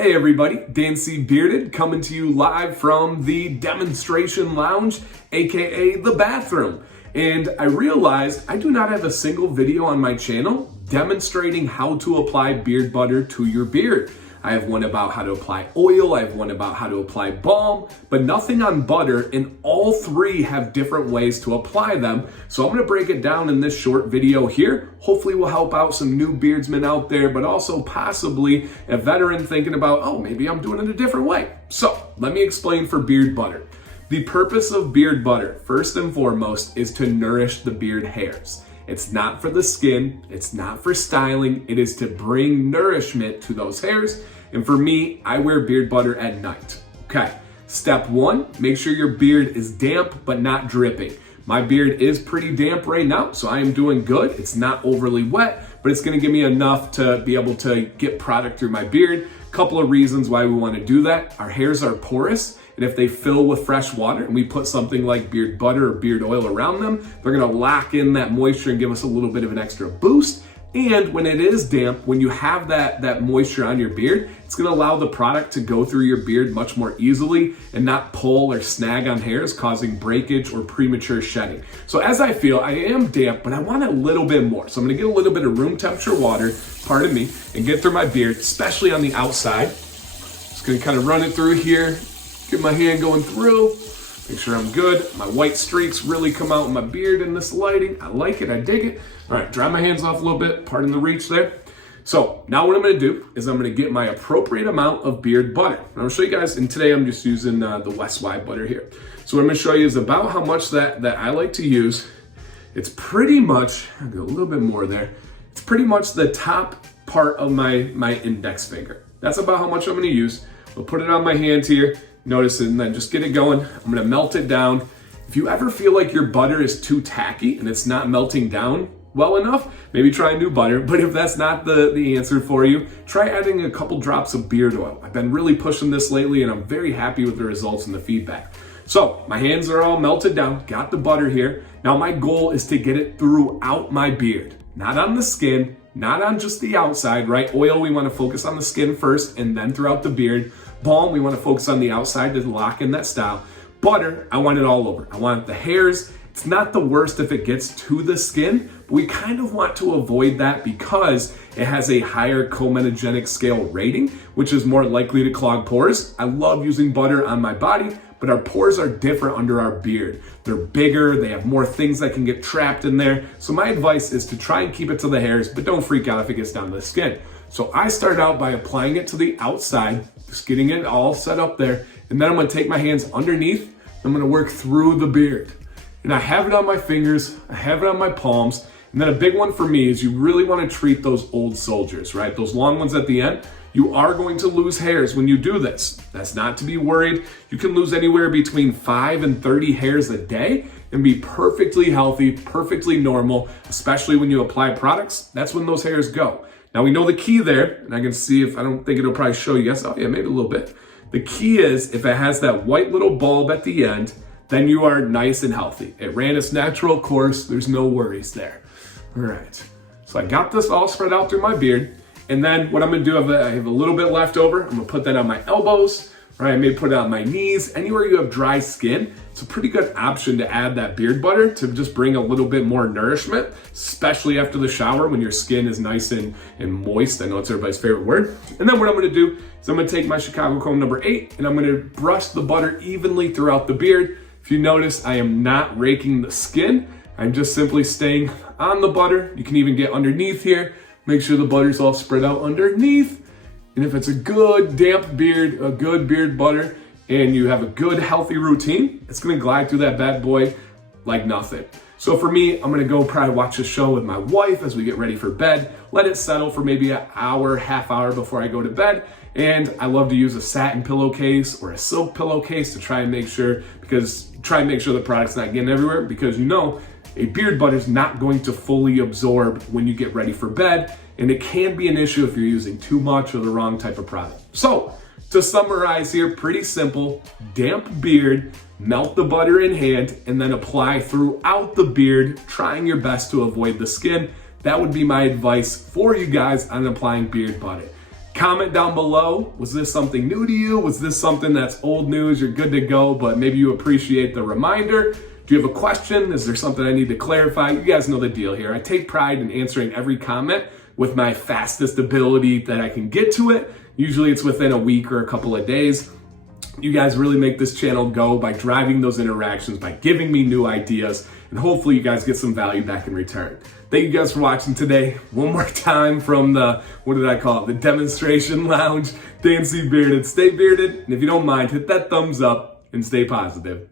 Hey everybody, Dan C. Bearded coming to you live from the demonstration lounge, aka the bathroom. And I realized I do not have a single video on my channel demonstrating how to apply beard butter to your beard. I have one about how to apply oil, I have one about how to apply balm, but nothing on butter, and all three have different ways to apply them. So I'm gonna break it down in this short video here. Hopefully we'll help out some new beardsmen out there, but also possibly a veteran thinking about, oh, maybe I'm doing it a different way. So let me explain for beard butter. The purpose of beard butter, first and foremost, is to nourish the beard hairs. It's not for the skin, it's not for styling, it is to bring nourishment to those hairs. And for me, I wear beard butter at night. Okay, step one, make sure your beard is damp but not dripping. My beard is pretty damp right now, so I am doing good. It's not overly wet, but it's gonna give me enough to be able to get product through my beard. Couple of reasons why we wanna do that. Our hairs are porous, and if they fill with fresh water and we put something like beard butter or beard oil around them, they're gonna lock in that moisture and give us a little bit of an extra boost. And when it is damp, when you have that moisture on your beard, it's gonna allow the product to go through your beard much more easily and not pull or snag on hairs, causing breakage or premature shedding. So as I feel, I am damp, but I want a little bit more. So I'm gonna get a little bit of room temperature water, pardon me, and get through my beard, especially on the outside. Just gonna kind of run it through here, get my hand going through, make sure I'm good. My white streaks really come out in my beard in this lighting. I like it, I dig it. All right, dry my hands off a little bit, pardon the reach there. So now what I'm gonna do is I'm gonna get my appropriate amount of beard butter. I'm gonna show you guys, and today I'm just using the West Wide butter here. So what I'm gonna show you is about how much that I like to use. It's pretty much, I'll go a little bit more there. It's pretty much the top part of my index finger. That's about how much I'm gonna use. I'll put it on my hand here. Notice it, and then just get it going. I'm gonna melt it down. If you ever feel like your butter is too tacky and it's not melting down well enough, maybe try new butter. But if that's not the answer for you, try adding a couple drops of beard oil. I've been really pushing this lately and I'm very happy with the results and the feedback. So my hands are all melted down, got the butter here. Now my goal is to get it throughout my beard, not on the skin, not on just the outside, right? Oil, we wanna focus on the skin first and then throughout the beard. Balm, we wanna focus on the outside to lock in that style. Butter, I want it all over. I want the hairs. It's not the worst if it gets to the skin, but we kind of want to avoid that because it has a higher comedogenic scale rating, which is more likely to clog pores. I love using butter on my body, but our pores are different under our beard. They're bigger, they have more things that can get trapped in there. So my advice is to try and keep it to the hairs, but don't freak out if it gets down to the skin. So I start out by applying it to the outside, just getting it all set up there. And then I'm gonna take my hands underneath, I'm gonna work through the beard. And I have it on my fingers, I have it on my palms. And then a big one for me is you really wanna treat those old soldiers, right? Those long ones at the end. You are going to lose hairs when you do this. That's not to be worried. You can lose anywhere between 5 and 30 hairs a day and be perfectly healthy, perfectly normal, especially when you apply products. That's when those hairs go. Now we know the key there, and I can see if, I don't think it'll probably show you guys. Oh yeah, maybe a little bit. The key is if it has that white little bulb at the end, then you are nice and healthy. It ran its natural course, there's no worries there. All right, so I got this all spread out through my beard, and then what I'm gonna do, I have a little bit left over, I'm gonna put that on my elbows, right? I may put it on my knees. Anywhere you have dry skin, it's a pretty good option to add that beard butter to just bring a little bit more nourishment, especially after the shower when your skin is nice and moist. I know it's everybody's favorite word. And then what I'm gonna do is I'm gonna take my Chicago comb number 8 and I'm gonna brush the butter evenly throughout the beard. If you notice, I am not raking the skin. I'm just simply staying on the butter. You can even get underneath here. Make sure the butter's all spread out underneath. And if it's a good damp beard, a good beard butter, and you have a good healthy routine, it's gonna glide through that bad boy like nothing. So for me, I'm gonna go probably watch a show with my wife as we get ready for bed, let it settle for maybe an hour, half hour before I go to bed. And I love to use a satin pillowcase or a silk pillowcase to try and make sure, the product's not getting everywhere, because you know, a beard butter is not going to fully absorb when you get ready for bed. And it can be an issue if you're using too much or the wrong type of product. So to summarize here, pretty simple: damp beard, melt the butter in hand, and then apply throughout the beard, trying your best to avoid the skin. That would be my advice for you guys on applying beard butter. Comment down below, was this something new to you? Was this something that's old news, you're good to go, but maybe you appreciate the reminder? Do you have a question? Is there something I need to clarify? You guys know the deal here. I take pride in answering every comment with my fastest ability that I can get to it. Usually it's within a week or a couple of days. You guys really make this channel go by driving those interactions, by giving me new ideas, and hopefully you guys get some value back in return. Thank you guys for watching today. One more time from the, what did I call it? The demonstration lounge. Dancy Bearded. Stay bearded, and if you don't mind, hit that thumbs up and stay positive.